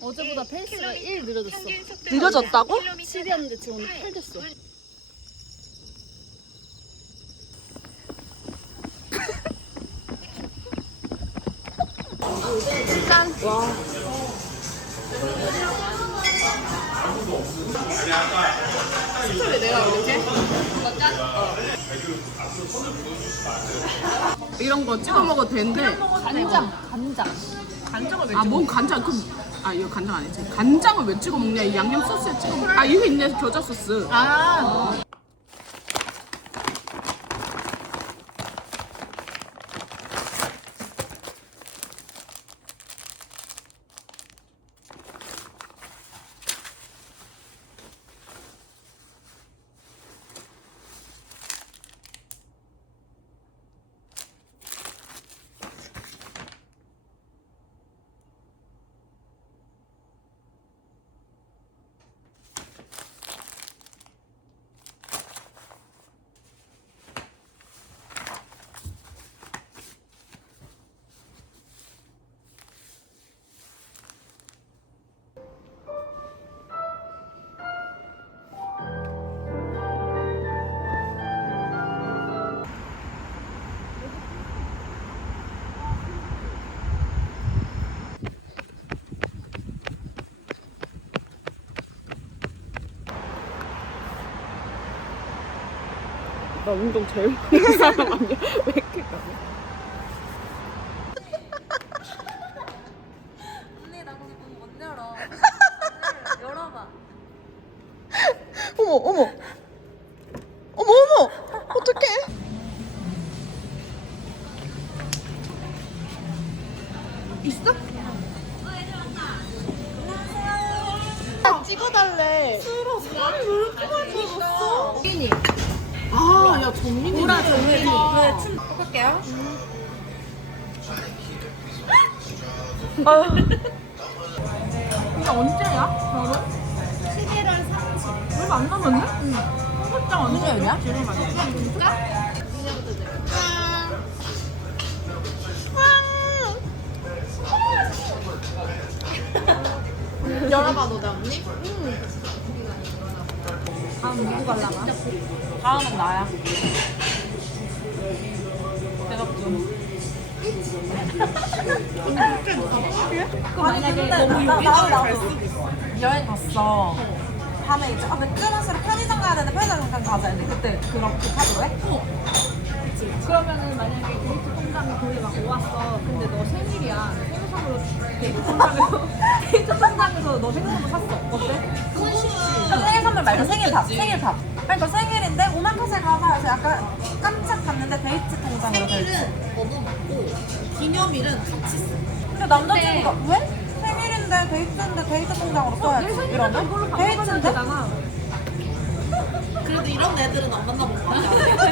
어제보다 페이스가 1 늘어졌어. 느려졌다고? 7이었는데 지금 오늘 8 됐어. 이런 거 찍어 먹어도 되는데 간장, 간장. 간장을 왜 아뭔 간장 그럼 아 이거 간장 아니지. 간장을 왜 찍어 먹냐? 이 양념 소스에 찍어 먹... 아 이거 있네 겨자 소스. 아. 나 운동 제일 못하는 사람 아니야. 왜 이렇게 가언 보라 정민이 할게요. 이게 언제야 결혼? 11월 30 얼마 안 남았네? 응 한글장 언제냐? 제일 많이 열어봐 너네 언니 다음은 나야. 여행 갔어. 밤에 이제 아 맥주 마시러 편의점 가야 되는데 편의점 잠깐 가자 했는데 그때 그렇게 카드로 해? 그러면은 만약에 데이트 통장이 거기 막 모았어. 근데 너 생일이야. 생일 선물로 데이트 통장에서 데이트 통장에서 너 생일 선물 샀어. 어때? 그럼 생일 선물 말고 생일 밥, 생일 밥. 그러니까 생일인데 오마카세 가자 해서 약간 깜짝 갔는데 데이트 통장으로 돼 있지. 너도 먹고 기념일은 같이 써 근데 남자친구가 왜? 생일인데 데이트인데 데이트 통장으로 써야지 그걸로 이러면? 데이트인데? 그래도 이런 애들은 안 만나볼까?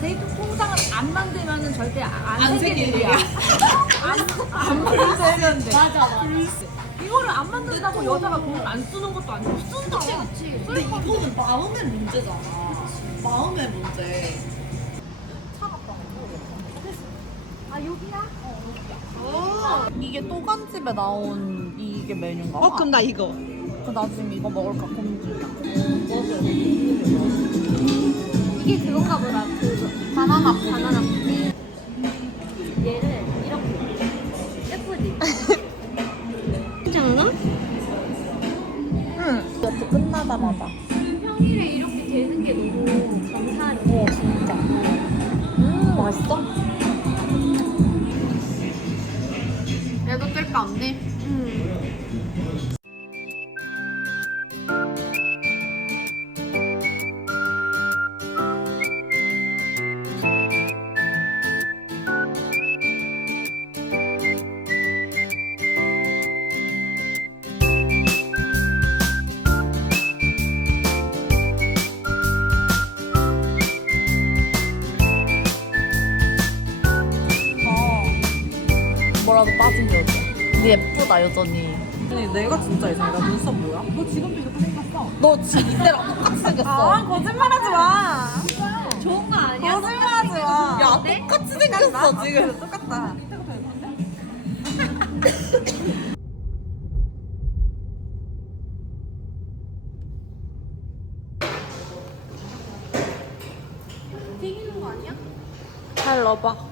데이트 통장을 안 만들면은 절대 안, 안 생길 생길 일이야. 안, 안 만들면 돼. 맞아 맞아 이거를 안 만든다고 여자가 돈을 안 쓰는 것도 아니고 쓴다. 그치, 그치. 근데 이거는 마음의 문제잖아 마음의 문제 아, 여기야? 이게 또간집에 나온 이게 메뉴인가 봐. 어 그럼 나 이거 그나 지금 이거 먹을까 고민 중이야. 이게 그건가 보다. 그 바나나 바나나. 얘를 이렇게. 예쁘지? 괜찮아? 응. 이거 끝나자마자. 평일에 이렇게 되는 게 너무 감사하지. 오 진짜. 음 맛있어? 얘도 뜰까 언니? 어. 근데 예쁘다 여전히 아니 내가 진짜 이상해. 나 눈썹 뭐야? 너 지금도 이렇게 생겼어. 너 지금 이때랑 똑같이 생겼어 아 거짓말하지 마. 좋은 거 아니야? 거짓말하지 마. 야 네? 똑같이 생겼어 지금 아, 똑같다. 잘 넣어봐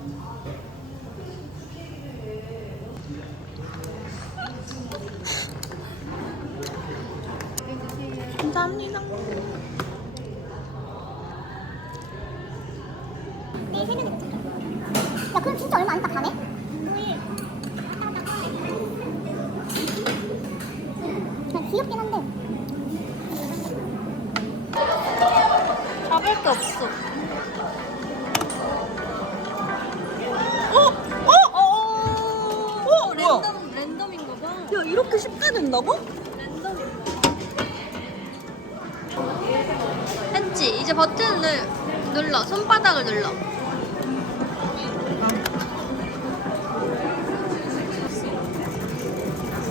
버튼을 눌러. 손바닥을 눌러.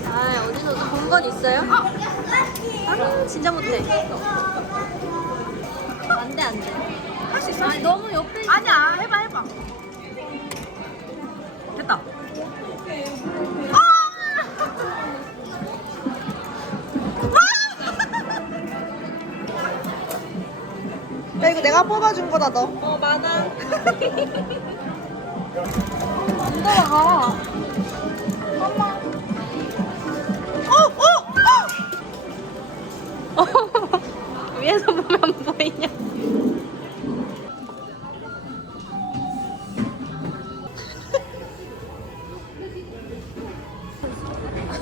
아, 어디서 본 건 있어요? 아! 아, 진짜 못해. 안 돼, 안 돼. 할 수 있어? 아니, 너무 옆에. 아니야, 해봐, 해봐. 내가 뽑아준 거다, 너. 어, 많아. 안 돌아가. 위에서 보면 안 보이냐?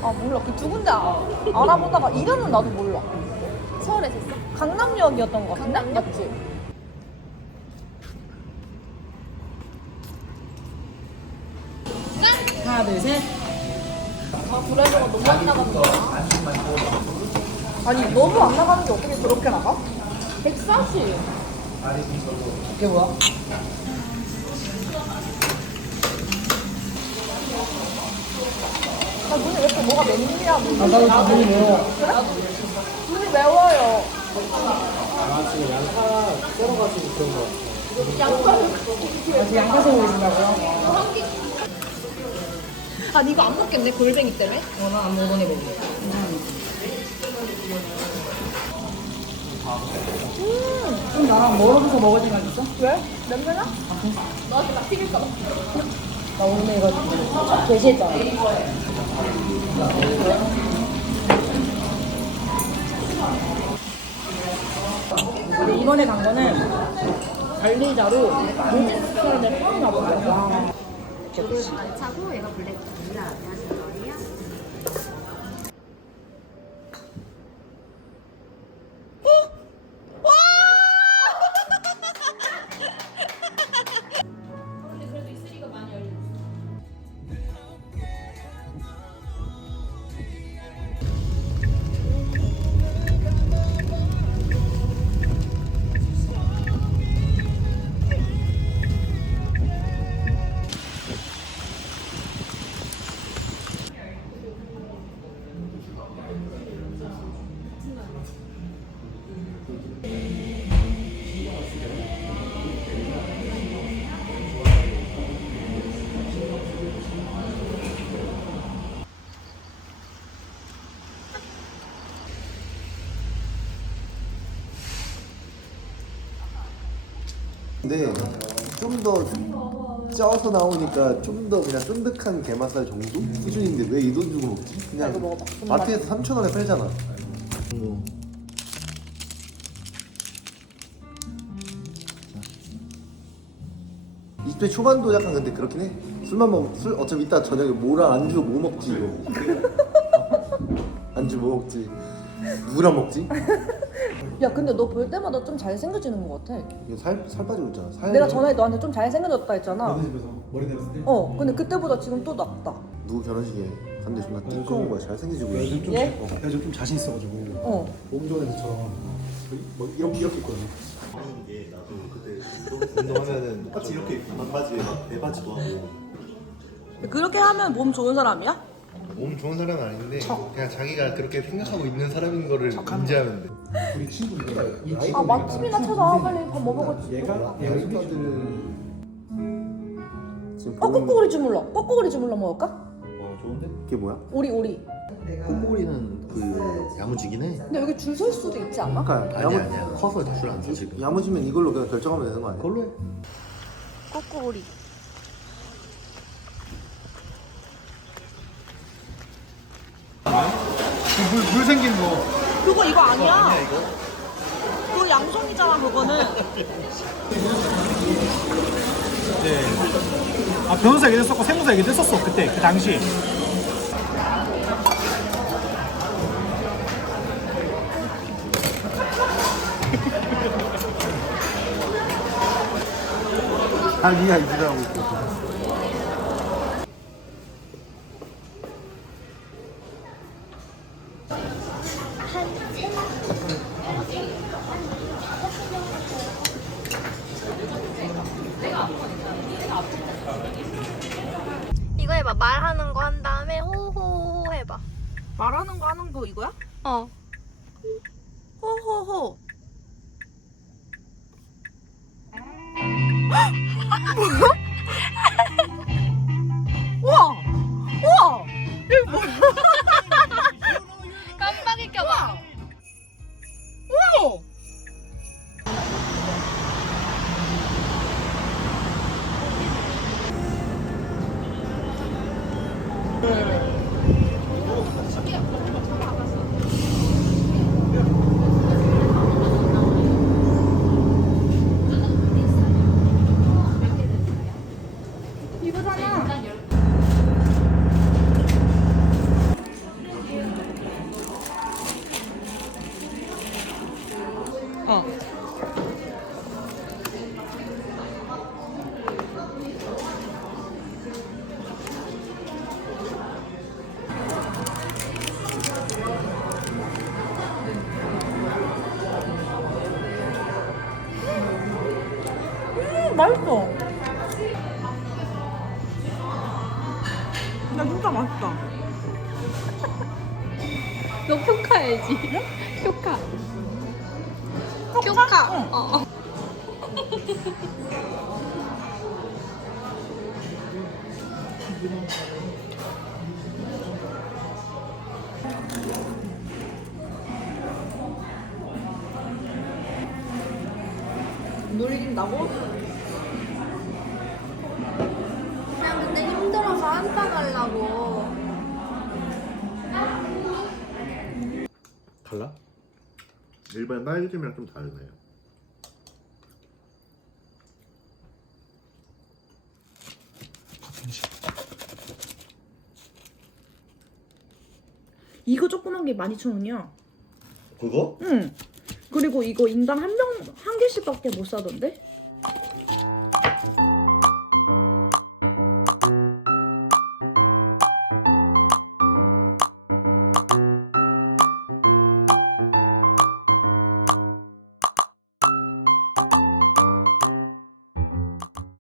아, 몰라. 그 두 군데 아- 알아보다가 이름은 나도 몰라. 서울에서 했어? 강남역이었던 거 같은데? 맞지? 하나, 둘, 셋. 아, 브라이더가 너무 안 거야. 아니, 너무 안 나가는 게 어떻게 그렇게 나가? 140. 이게 뭐야? 나 눈이 왜 이렇게 뭐가 맵냐, 눈이. 아, 나도 눈이 매워. 그래? 눈이 매워요. 아 니 이거 안 먹겠네 골뱅이 때문에. 어, 나안 먹어, 너네 먹어. 좀 나랑 멀어져서 먹을 생각 있어? 왜? 냄새나? 너한테 막 튀길까 봐. 나 오늘 이거 게시했잖아. 근데 이번에 간 거는 관리자로 모지스타일을 처음 가보자. 차고 얘가 블랙 Làm. 근데 좀 더 쪄서 나오니까 좀 더 그냥 쫀득한 게맛살 정도 수준인데 왜 이 돈 주고 먹지? 그냥 마트에서 3천 원에 팔잖아. 뭐. 이때 초반도 약간 근데 그렇긴 해. 술만 먹, 술 어차피 이따 저녁에 뭐랑 안주 뭐 먹지 이거. 안주 뭐 먹지? 누구랑 먹지? 야, 근데 너 볼 때마다 좀 잘생겨지는 것 같아. 살, 살 빠지고 있잖아. 살 내가 전에 너한테 좀 잘생겨졌다 했잖아. 집에서 머리 내렸을 때 어, 근데 그때보다 지금 또 낫다. 누구 결혼식에 갔는데 존나 띠꺼운 거야 잘생겨지고 내가 있어. 요즘 좀, 예? 어, 내가 요즘 좀 자신 있어가지고 어. 몸 좋은 애들처럼 뭐 이렇게 이렇게 있거든요 이게 나도 그때 운동하면은 똑같이 이렇게 반바지에 막 배바지도 하고 그렇게 하면 몸 좋은 사람이야? 몸 좋은 사람은 아닌데 그냥 자기가 그렇게 생각하고 있는 사람인 거를 인지하면 돼 우리 친구인데 이 아, 친구 맛집이나 찾아. 빨리 밥뭐 먹었지. 얘가 얘가 친구들은 지금 어, 보는 꼬꼬리 주물러. 꼬꼬리 주물러 먹을까? 어 좋은데? 게 뭐야? 오리, 오리. 콩고리는 그 야무지긴 해. 근데 여기 줄 설 수도 있지 않아? 그러니까 아니야 야무, 아니야. 커서 줄안 서 지금. 야무지면 이걸로 그냥 결정하면 되는 거 아니야? 그걸로 해. 꼬꼬리. 물, 물 생긴 거. 그거 이거 아니야? 그거 양송이잖아 그거는. 네. 아 변호사 얘기했었고 세무사 얘기했었어 그때 그 당시에. 자기가 일하고 있고. 이거 해봐. 말하는 거 한 다음에 호호호 해봐. 말하는 거 하는 거 이거야? 어. 호호호. 우와! 우와! 깜빡이 야, 진짜 맛있다. 너 효과해야지. 효과. 효과. 어. 어. 놀이 준다고? 그냥 근데 한판 하려고. 달라? 일반 딸기잼이랑 좀 다르네요. 이거 조그만 게 12,000원이야. 그거? 응. 그리고 이거 인당 한 명, 한 개씩밖에 못 사던데?